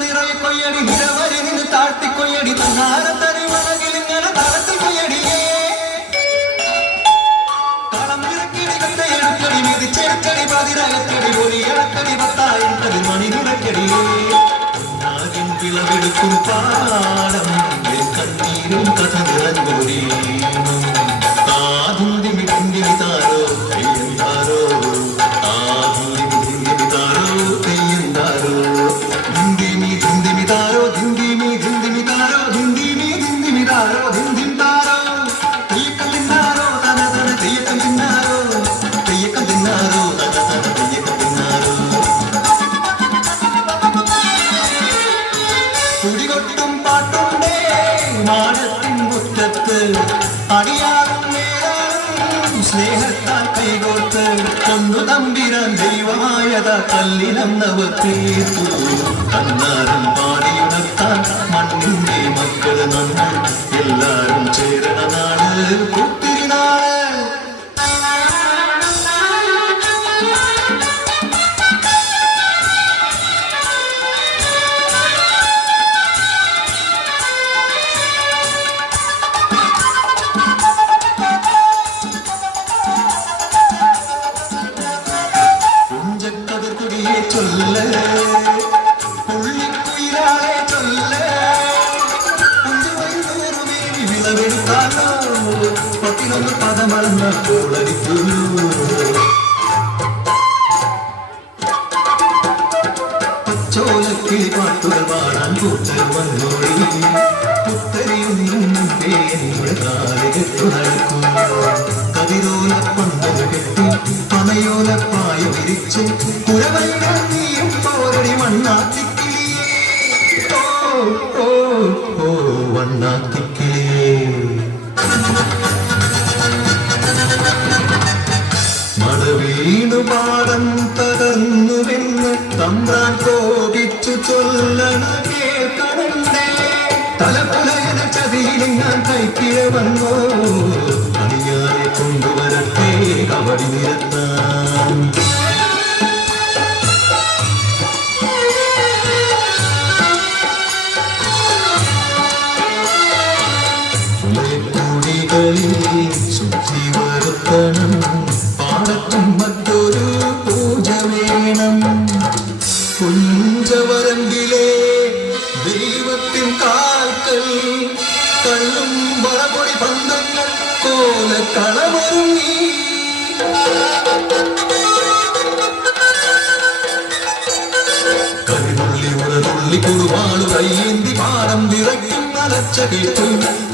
നിറയെ കൊയ്യടി നിരവരി നിന്ന് താഴ്ത്തി കൊയ്യടി തന്നാരത്തനി മനകിൽ ഇങ്ങനെ തളത്തിൽ കൊയ്യടിയേ കളം നിറക്കിടി കത്തയെടുക്കടി മിതിച്ചെടുക്കടി പതിരകത്തടി ഒലിയടക്കടി പത്തായിട്ടടി മണി നിറക്കടിയേ നാകിൻ വിളവെടുക്കും പാടം കണ്ണീരും കഥ നിറഞ്ഞൊരീ കുടികൊട്ടും പാട്ടുണ്ടേ മാടത്തിൻ മുറ്റത്ത് അടിയാറും നേരാറും സ്നേഹത്താൽ കൈകോർത്ത് കൊന്നു തമ്പിരാൻ ദൈവമായതാ കല്ലിനന്നവർ തീർത്തു അന്നാരം പാടിയുണർത്താൻ മണ്ണിന്റെ മക്കള് നമ്മൾ എല്ലാരും ചേരണ നാട് പുത്തിരിനാട് ചൊല്ല് പുള്ളിക്കുയിലാളെ ചൊല്ല് പുഞ്ചുവൈനൂറുമേനി വിളവെടുത്താലോ 11 പദമളന്ന കോളടിക്കുന്നു പച്ചോലക്കിളി പാട്ടുകൾ പാടാൻ കൂട്ടർ വന്നോടി പുത്തരിയും പേരുടെ കാലുകെട്ടു നടക്കുന്നു കതിരോല പന്തല് കെട്ടി പനയോലപ്പായ വിരിച്ച് കുരവൈകൾ നീയും പോരടി വണ്ണാത്തിക്കിളിയേ ഓ ഓ ഓ വണ്ണാത്തിക്കിളിയേ മഴ വീണു പാടം തകർന്നുവെന്ന് തമ്പ്രാൻ കോപിച്ചു ചൊല്ലണ കേൾക്കണേ തലപ്പുലയന ചതിയിലെങ്ങാൻ കൈക്കിഴ വന്നോ അണിയാറെ കൊണ്ടുവരട്ടെ കബടി നിരത്താൻ ശുദ്ധി വരുത്തണം പാടത്തും മറ്റൊരു പൂജ വേണം കുഞ്ചവരമ്പിലെ ദൈവത്തിൻ കാൽക്കൽ കള്ളും വളപൊടി ബന്ധങ്ങൾ കോലക്കളമൊരുങ്ങി കരിനുള്ളി ഉറതുള്ളി കുറുവാളു കയ്യേന്തി പാടം വിറയ്ക്കും അലച്ച കേട്ടു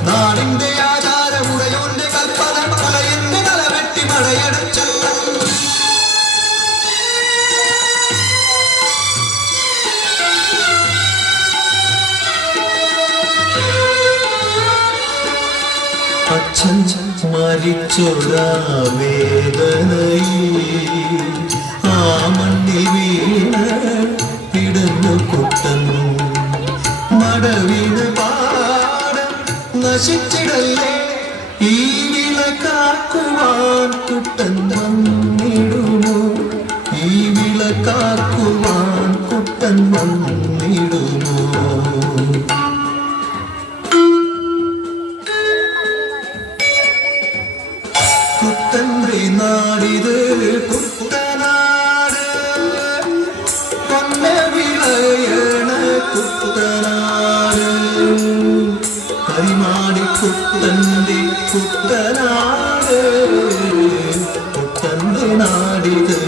നാടിന്റെ ആചാരമുടയോന്റെ കൽപ്പന മലയെന്ന് തലവെട്ടി മഴയടച്ചു അച്ഛൻ മരിച്ചൊരാ വേദനയിൽ ആ മണ്ണിൽ വീണ് കിടന്നു കുട്ടുന്നു മടവിന് പാടം നശിച്ചിടല്ലേ ഈ വിള കാക്കുവാൻ കുട്ടൻ വന്നിടുമോ ഈ വിള കാക്കുവാൻ കുട്ടൻ വന്നിടുമോ കുട്ടൻ്റെ നാടിത് കുട്ടനാട് പൊന്ന വിളയണ കുട്ടനാട് കരിമാടി കുട്ടൻ്റെ കുട്ടനാട് കുട്ടൻ്റെ നാടിത്